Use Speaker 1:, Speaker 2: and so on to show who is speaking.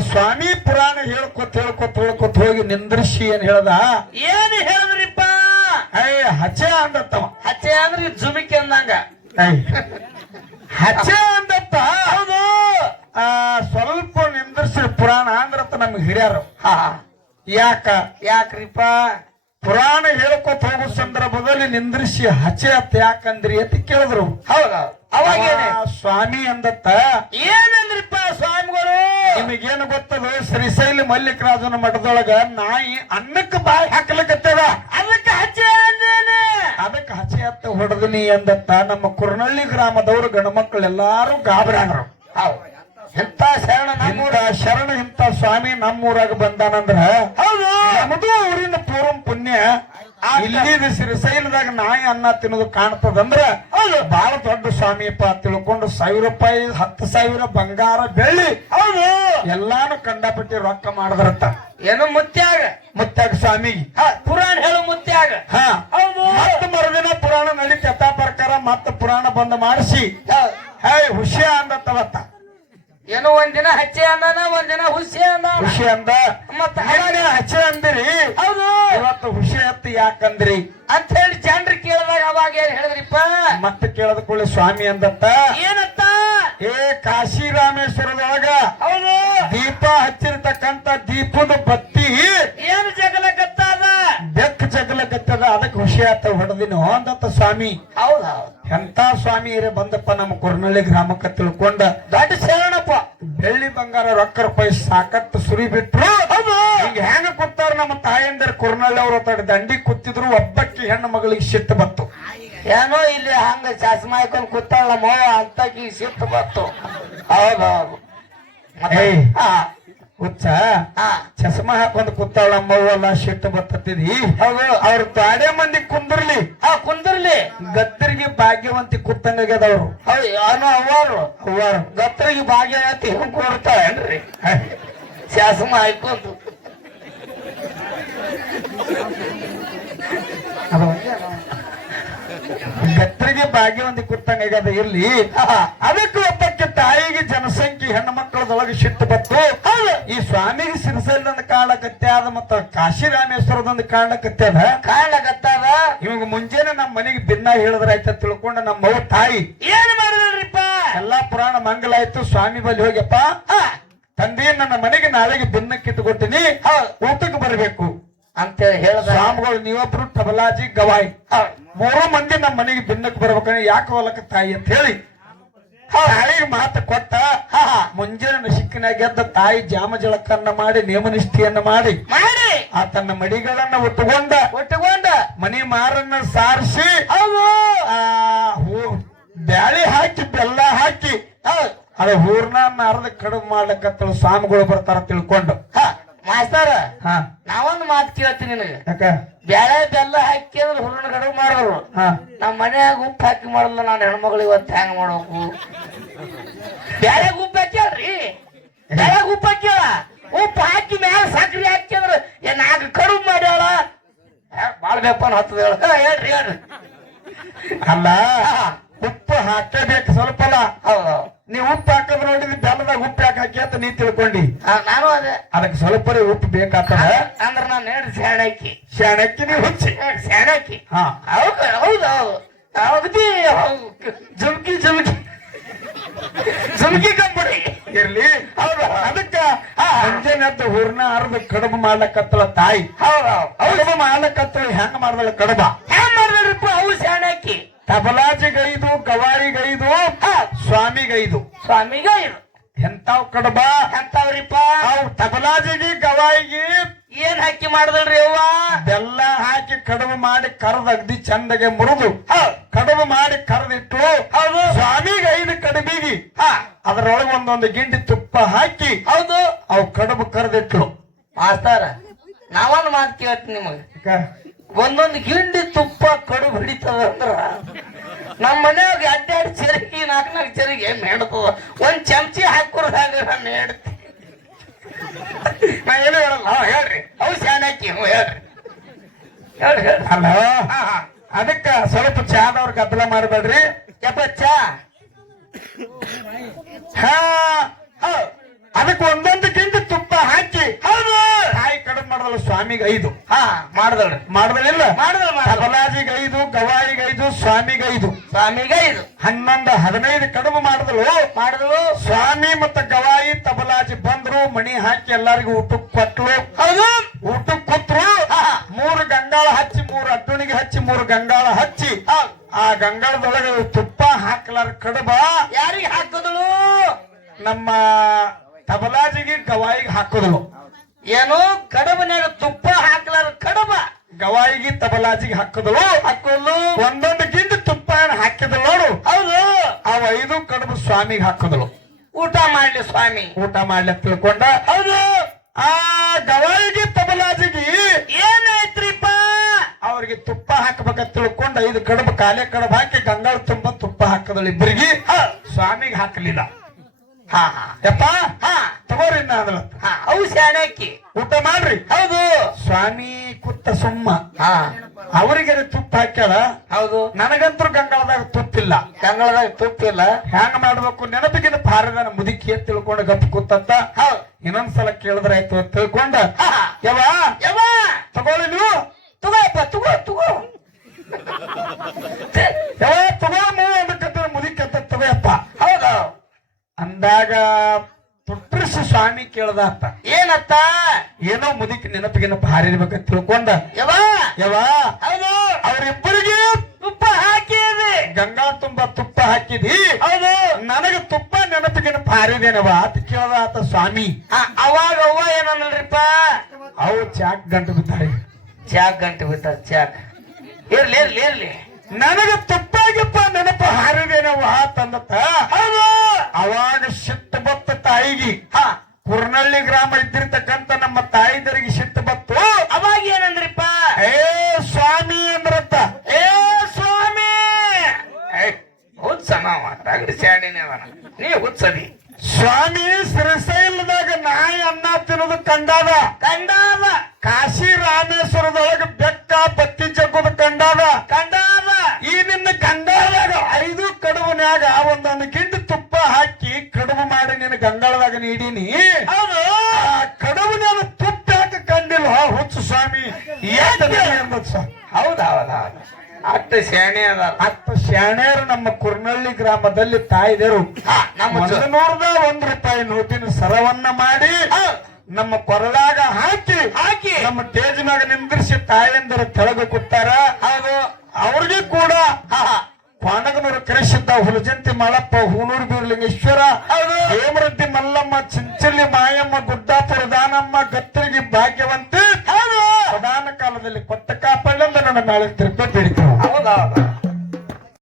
Speaker 1: ಸ್ವಾಮಿ ಪುರಾಣ ಹೇಳ್ಕೊತ ಹೇಳ್ಕೊತ ಹೇಳ್ಕೊತ ಹೋಗಿ ನಿಂದ್ರಿಸಿ ಏನ್ ಹೇಳ್ದ?
Speaker 2: ಏನ್ ಹೇಳಿದ್ರಿಪ್ಪ?
Speaker 1: ಅಯ್ಯ ಹಚೆ ಅಂದತ್ತವ
Speaker 2: ಹಚೆ ಅಂದ್ರೆ ಜುಮಿಕೆ ಅಂದಂಗ.
Speaker 1: ಹಚೆ ಹಚ್ಚ ಅಂದತ್ತ?
Speaker 2: ಹೌದು.
Speaker 1: ಆ ಸ್ವಲ್ಪ ನಿಂದ್ರಿಸಿ ಪುರಾಣ ಅಂದ್ರತ್ತ ನಮ್ಗೆ ಹಿರಿಯರು.
Speaker 2: ಹಾ
Speaker 1: ಯಾಕ?
Speaker 2: ಯಾಕ್ರಿಪ್ಪ?
Speaker 1: ಪುರಾಣ ಹೇಳ್ಕೊತ ಹೋಗೋ ಸಂದರ್ಭದಲ್ಲಿ ನಿಂದ್ರಿಸಿ ಹಚೆ ಅತ್ತ ಯಾಕಂದ್ರಿ ಅಂತ ಕೇಳಿದ್ರು.
Speaker 2: ಹೌದು. ಅವಾಗೇನೆ?
Speaker 1: ಅವ ಸ್ವಾಮಿ ಅಂದತ್ತ
Speaker 2: ಏನಂದ್ರಿಪ್ಪ ಸ್ವಾಮಿಗಳು?
Speaker 1: ನಿಮಗೇನು ಗೊತ್ತದ? ಶ್ರೀಶೈಲ ಮಲ್ಲಿಕರಾಜನ ಮಠದೊಳಗ ನಾಯಿ ಅನ್ನಕ್ಕೆ ಬಾಯಿ ಹಾಕ್ಲಕತ್ತದ.
Speaker 2: ಅದಕ್ಕೆ ಹಚ್ಚೆ
Speaker 1: ಅದಕ್ಕೆ ಹಚ್ಚೆ ಹತ್ತ ಹೊಡೆದನಿ ಅಂದತ್ತ ನಮ್ಮ ಕುರ್ನಳ್ಳಿ ಗ್ರಾಮದವರು ಗಣಮಕ್ಕಳು ಎಲ್ಲಾರು
Speaker 2: ಗಾಬರಾಗರು ಎಂತ ಶರಣ ನಮ್ಮೂರ
Speaker 1: ಇಂಥ ಶರಣ ಇಂತ ಸ್ವಾಮಿ ನಮ್ಮೂರಾಗ ಬಂದಾನಂದ್ರ
Speaker 2: ಹೌದು.
Speaker 1: ನಮ್ದು ಊರಿನ ಪೂರ್ವ ಪುಣ್ಯ ಇಲ್ಲಿ ಶ್ರೀಶೈಲದಾಗ ನಾಯಿ ಅನ್ನ ತಿನ್ನೋದು ಕಾಣ್ತದಂದ್ರ ಬಹಳ ದೊಡ್ಡ ಸ್ವಾಮಿಯಪ್ಪ ತಿಳ್ಕೊಂಡು ಸಾವಿರ ರೂಪಾಯಿ ಹತ್ತು ಸಾವಿರ ಬಂಗಾರ ಬೆಳ್ಳಿ
Speaker 2: ಹೌದು.
Speaker 1: ಎಲ್ಲಾನು ಕಂಡಪಟ್ಟಿ ರೊಕ್ಕ ಮಾಡಿದ್ರತ್ತ.
Speaker 2: ಏನು ಮುತ್ಯಾಗ?
Speaker 1: ಮುತ್ಯಾಗ ಸ್ವಾಮಿ.
Speaker 2: ಹ, ಪುರಾಣ ಹೇಳು ಮುತ್ಯಾಗ.
Speaker 1: ಹಾ.
Speaker 2: ಹೌದು.
Speaker 1: ಮತ್ತ ಮರುದಿನ ಪುರಾಣ ನಡೀತಿ ಯಥಾ ಪ್ರಕಾರ ಮತ್ತೆ ಪುರಾಣ ಬಂದ್ ಮಾಡಿಸಿ.
Speaker 2: ಹೇ.
Speaker 1: ಹೇ ಹುಷಿ ಅಂದತ್ತವತ್ತ.
Speaker 2: ಏನೋ ಒಂದಿನ ಹಚ್ಚೆ ಅಂದಾನ ಒಂದಿನ ಹುಸಿ ಅಂದ
Speaker 1: ಹುಷಿ ಅಂದ?
Speaker 2: ಮತ್ತ
Speaker 1: ನಿನ್ನೆ ಹಚ್ಚೆ ಅಂದ್ರಿ?
Speaker 2: ಹೌದು.
Speaker 1: ಇವತ್ತು ಹುಷಿ ಅತ್ತ ಯಾಕಂದ್ರಿ?
Speaker 2: ಅಂತ ಹೇಳಿ ಜನರು ಕೇಳಿದಾಗ ಅವಾಗ ಏನ್ ಹೇಳಿದ್ರಿಪ್ಪ?
Speaker 1: ಮತ್ತೆ ಕೇಳದ ಕೂಡಲೇ ಸ್ವಾಮಿ ಅಂದತ್ತ
Speaker 2: ಏನತ್ತ?
Speaker 1: ಏ ಕಾಶಿ ರಾಮೇಶ್ವರದೊಳಗ
Speaker 2: ಹೌದು.
Speaker 1: ದೀಪ ಹಚ್ಚಿರ್ತಕ್ಕಂತ ದೀಪದ ಬತ್ತಿ
Speaker 2: ಏನು ಬೆಕ್
Speaker 1: ಬೆಕ್ಕ ಜಗಲಕತ್ತದ ಅದಕ್ಕೆ ಹುಷಿ ಆತ ಹೊಡೆದಿನ. ಅಂದತ್ತ ಸ್ವಾಮಿ.
Speaker 2: ಹೌದು
Speaker 1: ಎಂತ ಸ್ವಾಮಿ ಇರೇ ಬಂದಪ್ಪ ನಮ್ಮ ಕೊರ್ನಳ್ಳಿ ಗ್ರಾಮಕ್ಕೆ ತಿಳ್ಕೊಂಡ.
Speaker 2: ದೊಡ್ಡ
Speaker 1: ಬಂಗಾರ ರೊಕ್ಕ ರೂಪಾಯಿ ಸಾಕತ್ತು ಸುರಿ ಬಿಟ್ರು.
Speaker 2: ಈಗ
Speaker 1: ಹಿಂಗ ಹೆಂಗ ಕೂತಾರ ನಮ್ಮ ತಾಯಂದಿರ ಕುರ್ನಳ್ಳಿ ಅವ್ರ ತಡ ದಂಡಿ ಕೂತಿದ್ರು ಒಬ್ಬಕ್ಕೆ ಹೆಣ್ಣು ಮಗಳಿಗೆ ಸಿಟ್ಟು ಬಂತು.
Speaker 2: ಏನೋ ಇಲ್ಲಿ ಹಂಗ ಚಸ್ಮಾ ಹಾಕೊಂಡ್ ಕೂತಾಳ ಮೋವ ಅಂತ ಸಿಟ್ಟು
Speaker 1: ಬಂತು.
Speaker 2: ಹೌದೌದು
Speaker 1: ಹುಚ್ಚ? ಚಸ್ಮಾ ಹಾಕೊಂಡ್ ಕೂತಾಳ ಅಮ್ಮವ್ವಲ್ಲ ಸಿಟ್ಟು ಬತ್ತತ್ತಿದಿ?
Speaker 2: ಹೌದು.
Speaker 1: ಅವ್ರ ತಾಡೆ ಮಂದಿ ಕುಂದಿರ್ಲಿ.
Speaker 2: ಆ ಕುಂದ್ರಲಿ.
Speaker 1: ಗತ್ತರಿಗೆ ಭಾಗ್ಯವಂತಿ ಕೂತಂಗಾಗ್ಯದವ್ರು
Speaker 2: ಹೌದು ಏನೋ ಅವರು
Speaker 1: ಅವ್ವಾರು.
Speaker 2: ಗತ್ತರಿಗೆ ಭಾಗ್ಯವಂತಿ ಹಿಂಗ್ ಕೊಡ್ತಾವೇನ್ರಿ ಶಾಸನ ಹಾಕೊಂಡು
Speaker 1: ಗತ್ತರಿಗೆ ಭಾಗ್ಯವಂತಿ ಕೂತಂಗಾಗ್ಯದ ಇರ್ಲಿ. ಅದಕ್ಕೆ ಒಬ್ಬಕ್ಕೆ ತಾಯಿಗೆ ಜನಸಂಖ್ಯೆ ಹೆಣ್ಣು ಮಕ್ಕಳದೊಳಗೆ ಶಿಟ್ಟು ಬತ್ತು. ಈ ಸ್ವಾಮಿಗೆ ಸಿರಿಸಲ್ದಂದ ಕಾಣಕತ್ಯಾದ ಮತ್ತ ಕಾಶಿ ರಾಮೇಶ್ವರದಂದ ಕಾಣಕತ್ಯಾದ
Speaker 2: ಕಾಣ್ಲಕತ್ತಾದ
Speaker 1: ಇವಾಗ ಮುಂಜಾನೆ ನಮ್ಮ ಮನೆಗೆ ಭಿನ್ನ ಹೇಳಿದ್ರ ಆಯ್ತ ತಿಳ್ಕೊಂಡ ನಮ್ಮ ತಾಯಿ.
Speaker 2: ಏನ್ ಮಾಡಿದ್ರಿಪ್ಪ?
Speaker 1: ಎಲ್ಲಾ ಪುರಾಣ ಮಂಗಲ ಆಯ್ತು ಸ್ವಾಮಿ ಬಳಿ ಹೋಗ್ಯಪ್ಪ. ತಂದೆ ನನ್ನ ಮನೆಗೆ ನಾಳೆಗೆ ಭಿನ್ನ ಇಟ್ಟುಕೊಟ್ಟಿನಿ ಊಟಕ್ಕೆ ಬರಬೇಕು.
Speaker 2: ಅಂತ ಹೇಳ್ದ.
Speaker 1: ಸ್ವಾಮಿಗಳು ನೀವೊಬ್ರು ತಬಲಾಜಿ ಗವಾಯಿ. ಮೂರು ಮಂದಿ ನಮ್ಮ ಮನೆಗೆ ಭಿನ್ನಕ್ಕೆ ಬರ್ಬೇಕಂದ್ರೆ ಯಾಕೆ ಹೊಲಕ್ಕ ತಾಯಿ ಅಂತ ಹೇಳಿ. ತಾಯಿಗೆ ಮಾತು ಕೊಟ್ಟ ಮುಂಜಾನೆ ಸಿಕ್ಕಿನಾಗ ಗೆದ್ದ ತಾಯಿ ಜಾಮ ಜಳಕನ್ನ ಮಾಡಿ ನಿಯಮನಿಷ್ಠೆಯನ್ನ ಮಾಡಿ
Speaker 2: ಮಾಡಿ.
Speaker 1: ಆ ತನ್ನ ಮಡಿಗಳನ್ನ ಒಟ್ಟುಕೊಂಡ
Speaker 2: ಒಟ್ಟುಕೊಂಡ
Speaker 1: ಮನಿ ಮಾರನ್ನ ಸಾರಿಸಿ ಹೂ- ಬ್ಯಾಳಿ ಹಾಕಿ ಬೆಲ್ಲ ಹಾಕಿ ಅದ ಹೂರ್ನ ಅರ್ಧ ಕಡಿಮೆ ಮಾಡ್ಲಕತ್ತಳು ಸ್ವಾಮಿಗಳು ಬರ್ತಾರ ತಿಳ್ಕೊಂಡು.
Speaker 2: ಹ, ಮಾಸ್ತರ ನಾವೊಂದ್ ಮಾತು ಕೇಳ್ತೀನಿ ನಿನಗೆ.
Speaker 1: ಯಾಕ?
Speaker 2: ಬ್ಯಾಳೆ ಬೆಲ್ಲ ಹಾಕಿ ಅಂದ್ರೆ ಹುರುಣ ಕಡೆ ಮಾಡೋರು.
Speaker 1: ಹಾ.
Speaker 2: ನಮ್ಮ ಮನ್ಯಾಗ ಉಪ್ಪು ಹಾಕಿ ಮಾಡಲ್ಲ ನಾನು ಹೆಣ್ಮಗಳು ಇವತ್ತು ಹೆಂಗ್ ಮಾಡ್ಬೇಕು? ಬೆಳೆ ಉಪ್ಪು ಹಾಕ್ಯಾಳ್ರಿ ಬೆಳೆ ಉಪ್ಪು ಹಾಕ್ಯಾಳ ಉಪ್ಪು ಹಾಕಿ ಮ್ಯಾಲ ಸಕ್ರಿ ಹಾಕಿ ಅಂದ್ರೆ ಏನ್ ನಾಲ್ಕು ಕಡು ಮಾಡ್ಯಾಳ ಬಾಳ ಬೇಪನ್ ಹತ್ತದ ಹೇಳ. ಹೇಳ್ರಿ ಹೇಳ್ರಿ.
Speaker 1: ಅಲ್ಲ ಉಪ್ಪು ಹಾಕಬೇಕು ಸ್ವಲ್ಪ ಅಲ್ಲ
Speaker 2: ಹೌದು.
Speaker 1: ನೀವು ಉಪ್ಪು ಹಾಕದ್ ನೋಡಿದ್ರಿ ಬೆಲ್ಲದಾಗ ಉಪ್ಪು ಯಾಕೆ ಹಾಕಿ ಅಂತ ನೀ ತಿಳ್ಕೊಂಡಿ.
Speaker 2: ನಾನು ಅದೇ.
Speaker 1: ಅದಕ್ಕೆ ಸ್ವಲ್ಪ ಉಪ್ಪು ಬೇಕಾಗ್ತದ
Speaker 2: ಅಂದ್ರೆ ನಾನು ಹೇಳಿ ಸ್ಯಾಣಕ್ಕಿ
Speaker 1: ಶಾಣಕ್ಕಿ ನೀವು ಹುಚ್ಚಿ.
Speaker 2: ಸ್ಯಾಣಕ್ಕಿ ಹೌದು ಹೌದು ಹೌದು. ಜುಮ್ಕಿ ಜುಮ್ಕಿ. ಜುಮ್ಕಿ ಕಂಪನಿ
Speaker 1: ಇರ್ಲಿ. ಹೌದು ಅದಕ್ಕ ಮುಂಜಾನೆ ಹುರ್ನ ಹೂರ್ನ ಅರ್ಧ ಕಡುಬು ಮಾಡ್ಲಕತ್ತಳ ತಾಯಿ.
Speaker 2: ಹೌದು
Speaker 1: ಕಡಬ ಮಾಡ್ಲಕತ್ತಳ ಹೆಂಗ ಮಾಡ್ದಳ ಕಡಬ?
Speaker 2: ಹೆಂಗ್ ಮಾಡಿದ್ರಿಪ್ಪ ಅವು ಸ್ಯಾಣಕ್ಕಿ
Speaker 1: ತಬಲಾಜಿಗೈದು
Speaker 2: ಸ್ವಾಮಿಗೆ ಇದು
Speaker 1: ಎಂತಾವ್ ಕಡಬ
Speaker 2: ಎಂತವ್ರಿಪ್ಪ
Speaker 1: ಅವು ತಬಲಾಜಿಗೆ ಗವಾಯಿಗೆ.
Speaker 2: ಏನ್ ಹಾಕಿ ಮಾಡಿದ್ರಿ ಅವ್ವ?
Speaker 1: ಬೆಲ್ಲ ಹಾಕಿ ಕಡುಬು ಮಾಡಿ ಕರ್ದ ಅಗ್ದಿ ಚಂದಗೆ ಮುರಿದು ಕಡುಬು ಮಾಡಿ ಕರೆದಿಟ್ಟು
Speaker 2: ಹೌದು.
Speaker 1: ಸ್ವಾಮಿಗೆ ಐದು ಕಡುಬಿಗೆ.
Speaker 2: ಹಾ.
Speaker 1: ಅದರೊಳಗೆ ಒಂದೊಂದು ಗಿಂಡಿ ತುಪ್ಪ ಹಾಕಿ
Speaker 2: ಹೌದು.
Speaker 1: ಅವು ಕಡುಬು ಕರೆದಿಟ್ಲು
Speaker 2: ಮಾಸ್ತಾರ ನಾವೊಂದು ಮಾತು ಕೇಳ್ತೀನಿ ನಿಮಗೆ. ಒಂದೊಂದು ಗಿಂಡಿ ತುಪ್ಪ ಕಡುಬು ಹಿಡಿತದ ಅಂದ್ರ ನಮ್ಮ ಮನ್ಯಾಗ ಅಡ್ಡಾಡಿ ಚರಿಗೆ ನಾಲ್ಕು ನಾಲ್ಕು ಚರಿಗೆ ಮೇಡ್ತದ ಒಂದ್ ಚಮಚಿ ಹಾಕೋರ್ದಾಗ ನಾನು ಹೇಳ್ತಿ ನಾ ಏನು ಹೇಳಲ್ಲ. ಹಾ, ಹೇಳ್ರಿ. ಅವು ಶಾಣಾಕಿ ಹ್ಞೂ ಹೇಳ್ರಿ. ಹೇಳ್ರಿ ಹೇಳ್ರಿ.
Speaker 1: ಅಲ್ಲ
Speaker 2: ಹಾ ಹಾ.
Speaker 1: ಅದಕ್ಕ ಸ್ವಲ್ಪ ಚಾದವ್ರ ಗದ್ದಲ ಮಾಡಬೇಡ್ರಿ.
Speaker 2: ಯಪ್ಪ ಚಾ?
Speaker 1: ಹಾ ಅದಕ್ಕೆ ಒಂದೊಂದು ಮಾಡದಲ್ಲ ಸ್ವಾಮಿಗೆ ಐದು.
Speaker 2: ಹಾ. ಮಾಡ್ದಳ್ರಿ
Speaker 1: ಮಾಡ್ದಳಿಲ್ಲ
Speaker 2: ಮಾಡ್ದಳ ಮಾಡ್ದಳ
Speaker 1: ತಬಲಾಜಿಗೆ ಐದು ಗವಾಯಿಗೆ ಐದು ಸ್ವಾಮಿಗೆ ಐದು.
Speaker 2: ಸ್ವಾಮಿಗೆ ಐದು.
Speaker 1: ಹನ್ನೊಂದು ಹದಿನೈದು ಕಡುಬು ಮಾಡಿದಳು
Speaker 2: ಮಾಡಿದಳು
Speaker 1: ಸ್ವಾಮಿ ಮತ್ತೆ ಗವಾಯಿ ತಬಲಾಜಿ ಬಂದ್ರು ಮಣಿ ಹಾಕಿ ಎಲ್ಲರಿಗೂ ಊಟಕ್ಕೆ ಕೊಟ್ಲು.
Speaker 2: ಹೌದು.
Speaker 1: ಊಟಕ್ಕೆ ಕೂತ್ರು ಮೂರು ಗಂಗಾಳ ಹಚ್ಚಿ ಮೂರು ಅಡ್ಡಣಿಗೆ ಹಚ್ಚಿ ಮೂರು ಗಂಗಾಳ ಹಚ್ಚಿ.
Speaker 2: ಹೌದ್.
Speaker 1: ಆ ಗಂಗಾಳದೊಳಗೆ ತುಪ್ಪ ಹಾಕ್ಲಾರ ಕಡಬ.
Speaker 2: ಯಾರಿಗೆ ಹಾಕಿದಳು?
Speaker 1: ನಮ್ಮ ತಬಲಾಜಿಗೆ ಗವಾಯಿಗೆ ಹಾಕಿದ್ರು
Speaker 2: ಏನು ಕಡಬನ್ಯಾಗ ತುಪ್ಪ ಹಾಕ್ಲಾರ ಕಡಬ
Speaker 1: ಗವಾಯಿಗೆ ತಬಲಾಜಿಗೆ ಹಾಕಿದಳು
Speaker 2: ಹಾಕೋದು.
Speaker 1: ಒಂದೊಂದು ಗಿಂತ ತುಪ್ಪ ಹಾಕಿದ್ರು ಹಾಕಿದಳು ನೋಡು.
Speaker 2: ಹೌದು.
Speaker 1: ಅವ ಐದು ಕಡಬು ಸ್ವಾಮಿಗೆ ಹಾಕಿದಳು
Speaker 2: ಊಟ ಮಾಡ್ಲಿ ಸ್ವಾಮಿ.
Speaker 1: ಊಟ ಮಾಡ್ಲಿ ತಿಳ್ಕೊಂಡ
Speaker 2: ಹೌದು.
Speaker 1: ಆ ಗವಾಯಿಗೆ ತಬಲಾಜಿಗೆ
Speaker 2: ಏನಾಯ್ತ್ರಿಪ್ಪ?
Speaker 1: ಅವ್ರಿಗೆ ತುಪ್ಪ ಹಾಕ್ಬೇಕಂತ ತಿಳ್ಕೊಂಡು ಐದು ಕಡುಬು ಕಾಲೇ ಕಡುಬು ಹಾಕಿ ಗಂಗಾಳ ತುಂಬ ತುಪ್ಪ ಹಾಕದಳು ಇಬ್ಬರಿಗೆ ಸ್ವಾಮಿಗೆ ಹಾಕಲಿಲ್ಲ.
Speaker 2: ಹಾ. ಹಾ
Speaker 1: ಯಪ್ಪ
Speaker 2: ಹಾ.
Speaker 1: ತಗೋರಿ ಅಂದ್ರ
Speaker 2: ಅವು ಶಾಣಕ್ಕಿ
Speaker 1: ಊಟ ಮಾಡ್ರಿ.
Speaker 2: ಹೌದು.
Speaker 1: ಸ್ವಾಮಿ ಕುತ್ತ ಸುಮ್ಮ.
Speaker 2: ಹಾ.
Speaker 1: ಅವರಿಗೆ ತುಪ್ಪ ಹಾಕ್ಯಾಳ.
Speaker 2: ಹೌದು.
Speaker 1: ನನಗಂತೂ ಗಂಗಾಳದಾಗ ತುಪ್ಪಿಲ್ಲ.
Speaker 2: ಗಂಗಳದಾಗ ತುಪ್ಪಿಲ್ಲ.
Speaker 1: ಹ್ಯಾಂಗ ಮಾಡ್ಬೇಕು? ನೆನಪಿಗಿನ ಭಾರದನ ಮುದುಕಿ ಅಂತ ತಿಳ್ಕೊಂಡು ಗಪ್ ಕೂತಂತ.
Speaker 2: ಇನ್ನೊಂದ್
Speaker 1: ಇನ್ನೊಂದ್ಸಲ ಕೇಳಿದ್ರಾಯ್ತು ಅಂತ ತಿಳ್ಕೊಂಡ. ಯವ ತಗೊಳ್ಳಿ ನೀವು.
Speaker 2: ತಗೋಯಪ್ಪ ತಗೋ ತಗೋ.
Speaker 1: ಅಂದಾಗ ತುಟ್ರಿಸಿ ಸ್ವಾಮಿ ಕೇಳ್ದ ಅಂತ
Speaker 2: ಏನತ್ತ?
Speaker 1: ಏನೋ ಮುದುಕಿ ನೆನಪಿಗೆನ ಭಾರಿ ಇರ್ಬೇಕಂತ ತಿಳ್ಕೊಂಡ.
Speaker 2: ಯವ್ವ?
Speaker 1: ಯವ
Speaker 2: ಹೌದು.
Speaker 1: ಅವರಿಬ್ಬರಿಗೆ
Speaker 2: ತುಪ್ಪ ಹಾಕಿದೆ.
Speaker 1: ಗಂಗಾ ತುಂಬಾ ತುಪ್ಪ ಹಾಕಿದಿ.
Speaker 2: ಹೌದು.
Speaker 1: ನನಗ ತುಪ್ಪ ನೆನಪಿಗಿನ ಭಾರಿದೇನವ ಅಂತ ಕೇಳ್ದ ಆತ ಸ್ವಾಮಿ.
Speaker 2: ಆ, ಅವಾಗ ಅವ್ವ ಏನಲ್ರಿಪ್ಪ
Speaker 1: ಅವು ಚಾಕ್ ಗಂಟು ಬಿದ್ದಾಳೆ
Speaker 2: ಚಾಕ್ ಗಂಟು ಬಿದ್ದಾರೆ ಚಾಕ್. ಇರ್ಲಿ ಇರ್ಲಿ ಇರ್ಲಿ.
Speaker 1: ನನಗ ತುಪ್ಪಾಗಿಪ್ಪ ನೆನಪು ಹಾರಿದೇನವ ತಂದತ್ತ.
Speaker 2: ಹೌದು.
Speaker 1: ಅವಾಗ ಸಿಟ್ಟು ಬತ್ತ ತಾಯಿಗೆ.
Speaker 2: ಹಾ
Speaker 1: ಕುರ್ನಳ್ಳಿ ಗ್ರಾಮ ಇದ್ದಿರ್ತಕ್ಕಂತ ನಮ್ಮ ತಾಯಿದರಿಗೆ ಸಿಟ್ಟು ಬತ್ತು.
Speaker 2: ಅವಾಗ ಏನಂದ್ರಿಪ್ಪ?
Speaker 1: ಏ ಸ್ವಾಮಿ ಅಂದ್ರತ್ತ
Speaker 2: ಏ ಸ್ವಾಮಿ! ರಗಡಿ ಸ್ಯಾಡಿನೇ ನೀ ಹುಚ್ಚದಿ.
Speaker 1: ಸ್ವಾಮಿ ಶ್ರೀಶೈಲದಾಗ ನಾಯಿ ಅನ್ನ ತಿನ್ನೋದು ಕಂಡಾದ.
Speaker 2: ಕಂಡಾದ.
Speaker 1: ಕಾಶಿ ರಾಮೇಶ್ವರದೊಳಗ ಬೆಕ್ಕ ಬತ್ತಿ ಜಗ್ಗೋದು ಕಂಡಾದ.
Speaker 2: ಕಂಡಾದ.
Speaker 1: ಈ ನಿನ್ನ ನೀಡೀನಿ. ಆ ಕಡುಬನ್ಯಾಗ ತುಪ್ಪ ಹಾಕಿ ಕಂಡಿಲ್ಲ. ಹುಚ್ಚು ಸ್ವಾಮಿ.
Speaker 2: ಹೌದಾ ಹೌದಾ ಅಷ್ಟು ಸ್ಯಾಣಿ ಅದ
Speaker 1: ಅತ್ತ ಶಾಣ್ಯರು ನಮ್ಮ ಕುರ್ನಳ್ಳಿ ಗ್ರಾಮದಲ್ಲಿ ತಾಯಿದರು.
Speaker 2: ನಮ್ಮ
Speaker 1: ಒಂದು ನೂರದ ಒಂದ್ ರೂಪಾಯಿ ನೋಟಿನ ಸರವನ್ನ ಮಾಡಿ ನಮ್ಮ ಕೊರಳಾಗ ಹಾಕಿ
Speaker 2: ಹಾಕಿ.
Speaker 1: ನಮ್ಮ ತೇಜ್ ಮ್ಯಾಗ ನಿಂದಿರಿಸಿ ತಾಯಂದರು ತೆಳಗ ಕೊಟ್ಟಾರ
Speaker 2: ಹಾಗೂ
Speaker 1: ಅವ್ರಿಗೆ ಕೂಡ ಕರೆಸಿದ್ದ ಹುಲಜಂತಿ ಮಳಪ್ಪ ಹೂನೂರು ಬೀರ್ಲಿಂಗೇಶ್ವರ. ಹೇಮರೆಡ್ಡಿ ಮಲ್ಲಮ್ಮ ಚಿಂಚಲಿ ಮಾಯಮ್ಮ ಗುಡ್ಡಾಪುರ ದಾನಮ್ಮ ಗತ್ತರಿಗೆ ಭಾಗ್ಯವಂತಿ. ಪ್ರಧಾನ ಕಾಲದಲ್ಲಿ ಕೊಟ್ಟ ಕಾಪಾಡಂದ ನನ್ನ ನಾಳೆ ತಿರುಪ ಬೇಡಿತು
Speaker 2: ಹೌದು.